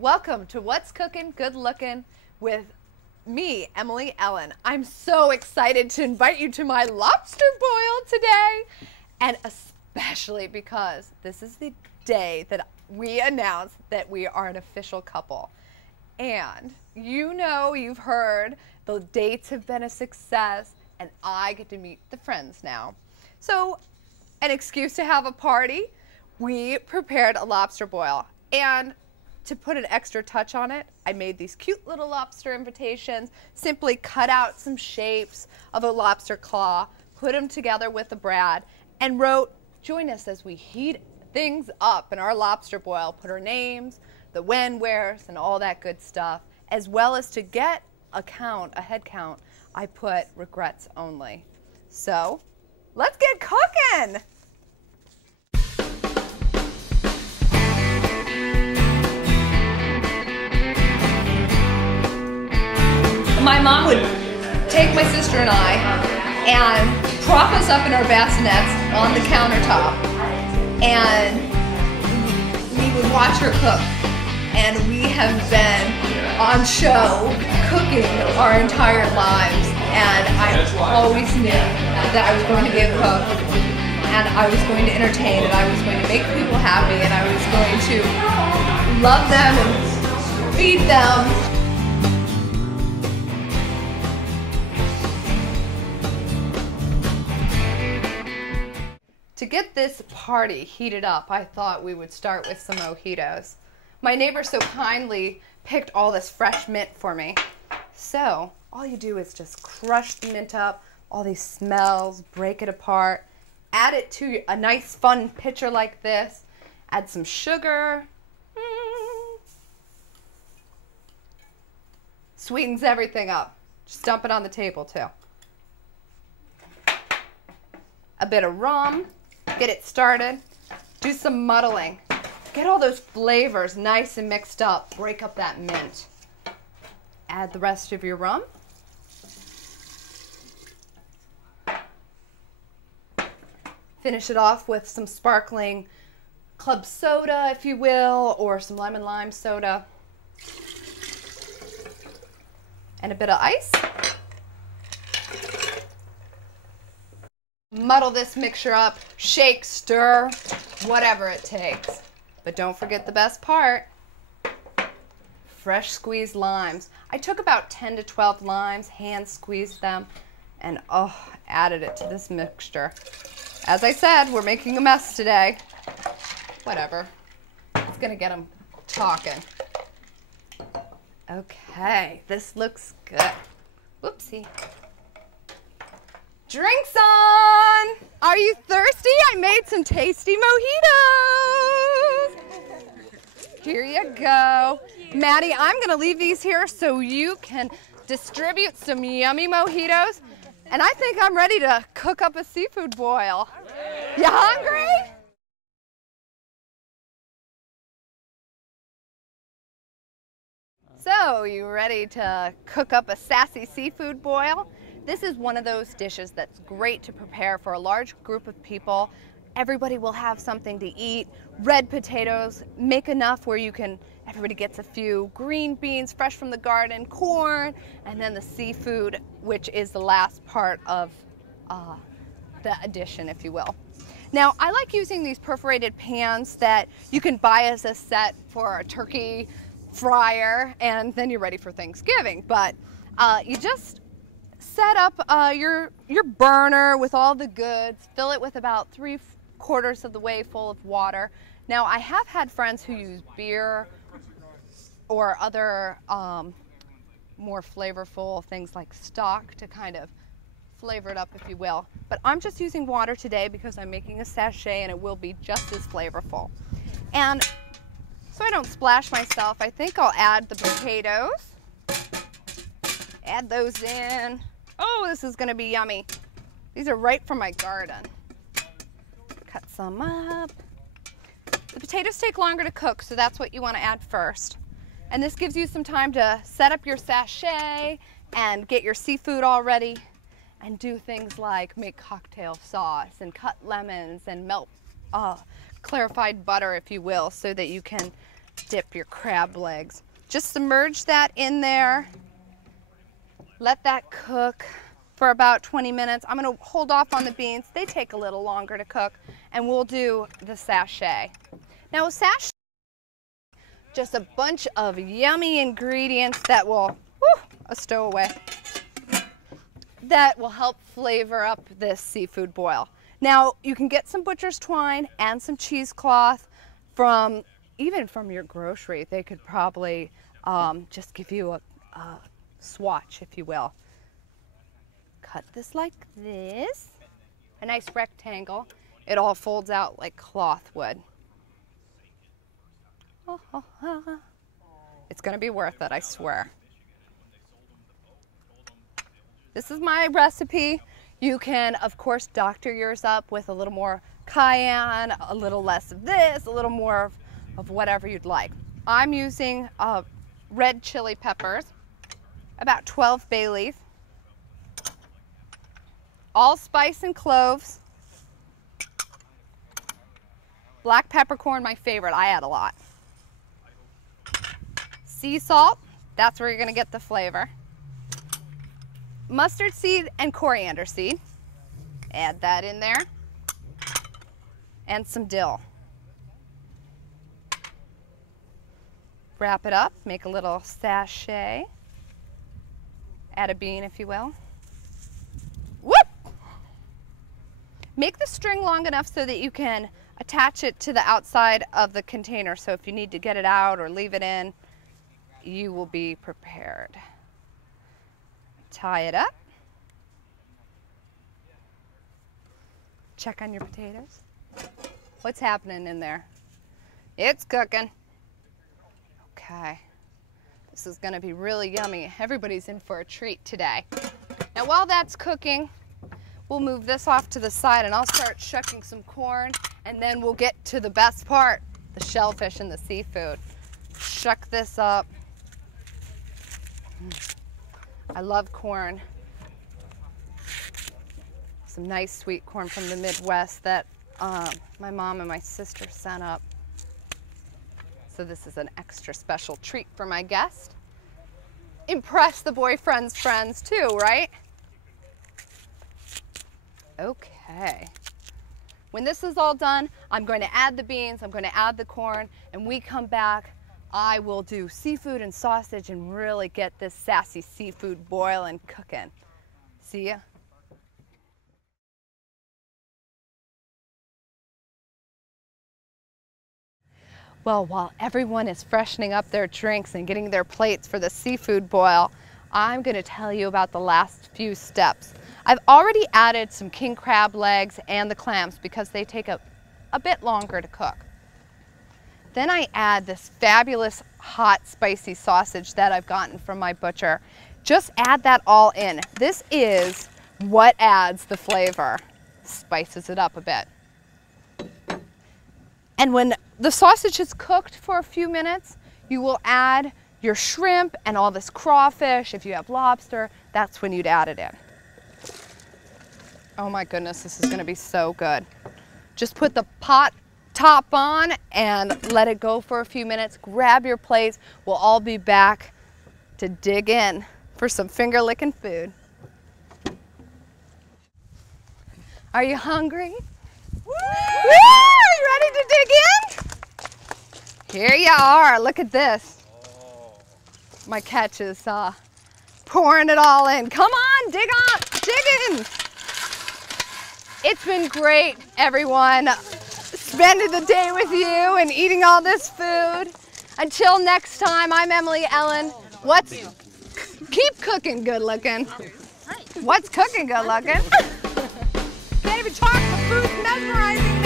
Welcome to What's Cookin' Good Lookin' with me, Emily Ellyn. I'm so excited to invite you to my lobster boil today, and especially because this is the day that we announce that we are an official couple. And you know, you've heard the dates have been a success, and I get to meet the friends now. So, an excuse to have a party, we prepared a lobster boil. And to put an extra touch on it, I made these cute little lobster invitations, simply cut out some shapes of a lobster claw, put them together with a brad, and wrote, join us as we heat things up in our lobster boil, put our names, the when, wheres, and all that good stuff, as well as to get a head count, I put regrets only. So, let's get cooking! My mom would take my sister and I and prop us up in our bassinets on the countertop, and we would watch her cook. And we have been on show cooking our entire lives, and I always knew that I was going to be a cook, and I was going to entertain, and I was going to make people happy, and I was going to love them and feed them. To get this party heated up, I thought we would start with some mojitos. My neighbor so kindly picked all this fresh mint for me. So, all you do is just crush the mint up, all these smells, break it apart, add it to a nice fun pitcher like this, add some sugar, sweetens everything up. Just dump it on the table too. A bit of rum. Get it started, do some muddling, get all those flavors nice and mixed up, break up that mint. Add the rest of your rum. Finish it off with some sparkling club soda, if you will, or some lemon lime soda. And a bit of ice. Muddle this mixture up, shake, stir, whatever it takes. But don't forget the best part, fresh squeezed limes. I took about 10 to 12 limes, hand squeezed them, and added it to this mixture. As I said, we're making a mess today. Whatever, it's gonna get them talking. Okay, this looks good. Whoopsie. Drinks on! Are you thirsty? I made some tasty mojitos! Here you go. Maddie, I'm gonna leave these here so you can distribute some yummy mojitos. And I think I'm ready to cook up a seafood boil. You hungry? So, you ready to cook up a sassy seafood boil? This is one of those dishes that's great to prepare for a large group of people. Everybody will have something to eat. Red potatoes, make enough where everybody gets a few green beans fresh from the garden, corn, and then the seafood, which is the last part of the addition, if you will. Now, I like using these perforated pans that you can buy as a set for a turkey fryer, and then you're ready for Thanksgiving. But you just set up your burner with all the goods, fill it with about 3/4 of the way full of water. Now, I have had friends who use beer or other more flavorful things like stock to kind of flavor it up, if you will. But I'm just using water today because I'm making a sachet and it will be just as flavorful. And so I don't splash myself, I think I'll add the potatoes. Add those in. Oh, this is gonna be yummy. These are right from my garden. Cut some up. The potatoes take longer to cook, so that's what you wanna add first. And this gives you some time to set up your sachet and get your seafood all ready and do things like make cocktail sauce and cut lemons and melt clarified butter, if you will, so that you can dip your crab legs. Just submerge that in there. Let that cook for about 20 minutes. I'm gonna hold off on the beans. They take a little longer to cook, and we'll do the sachet. Now a sachet, just a bunch of yummy ingredients that will, a stowaway, that will help flavor up this seafood boil. Now you can get some butcher's twine and some cheesecloth from, even from your grocery. They could probably just give you a swatch, if you will. Cut this like this, a nice rectangle. It all folds out like cloth would. It's gonna be worth it, I swear. This is my recipe. You can, of course, doctor yours up with a little more cayenne, a little less of this, a little more of whatever you'd like. I'm using red chili peppers, about 12 bay leaf, allspice and cloves, black peppercorn, my favorite, I add a lot. Sea salt, that's where you're gonna get the flavor. Mustard seed and coriander seed, add that in there, and some dill. Wrap it up, make a little sachet, add a bean if you will. Whoop! Make the string long enough so that you can attach it to the outside of the container, so if you need to get it out or leave it in, you will be prepared. Tie it up. Check on your potatoes. What's happening in there? It's cooking. Okay. This is going to be really yummy. Everybody's in for a treat today. Now while that's cooking, we'll move this off to the side and I'll start shucking some corn, and then we'll get to the best part, the shellfish and the seafood. Shuck this up. I love corn. Some nice sweet corn from the Midwest that my mom and my sister sent up. So this is an extra special treat for my guest. Impress the boyfriend's friends too, right? Okay. When this is all done, I'm going to add the beans, I'm going to add the corn, and we come back, I will do seafood and sausage and really get this sassy seafood boiling, cooking. See ya. Well, while everyone is freshening up their drinks and getting their plates for the seafood boil, I'm going to tell you about the last few steps. I've already added some king crab legs and the clams because they take a bit longer to cook. Then I add this fabulous hot spicy sausage that I've gotten from my butcher. Just add that all in. This is what adds the flavor, spices it up a bit. And when the sausage is cooked for a few minutes, you will add your shrimp and all this crawfish. If you have lobster, that's when you'd add it in. Oh my goodness, this is going to be so good. Just put the pot top on and let it go for a few minutes. Grab your plates. We'll all be back to dig in for some finger-licking food. Are you hungry? Woo! Are you ready to dig in? Here you are. Look at this. My catch is pouring it all in. Come on, dig in. It's been great, everyone, spending the day with you and eating all this food. Until next time, I'm Emily Ellyn. Keep cooking good looking. What's cooking good looking? Can't even talk, the food's mesmerizing.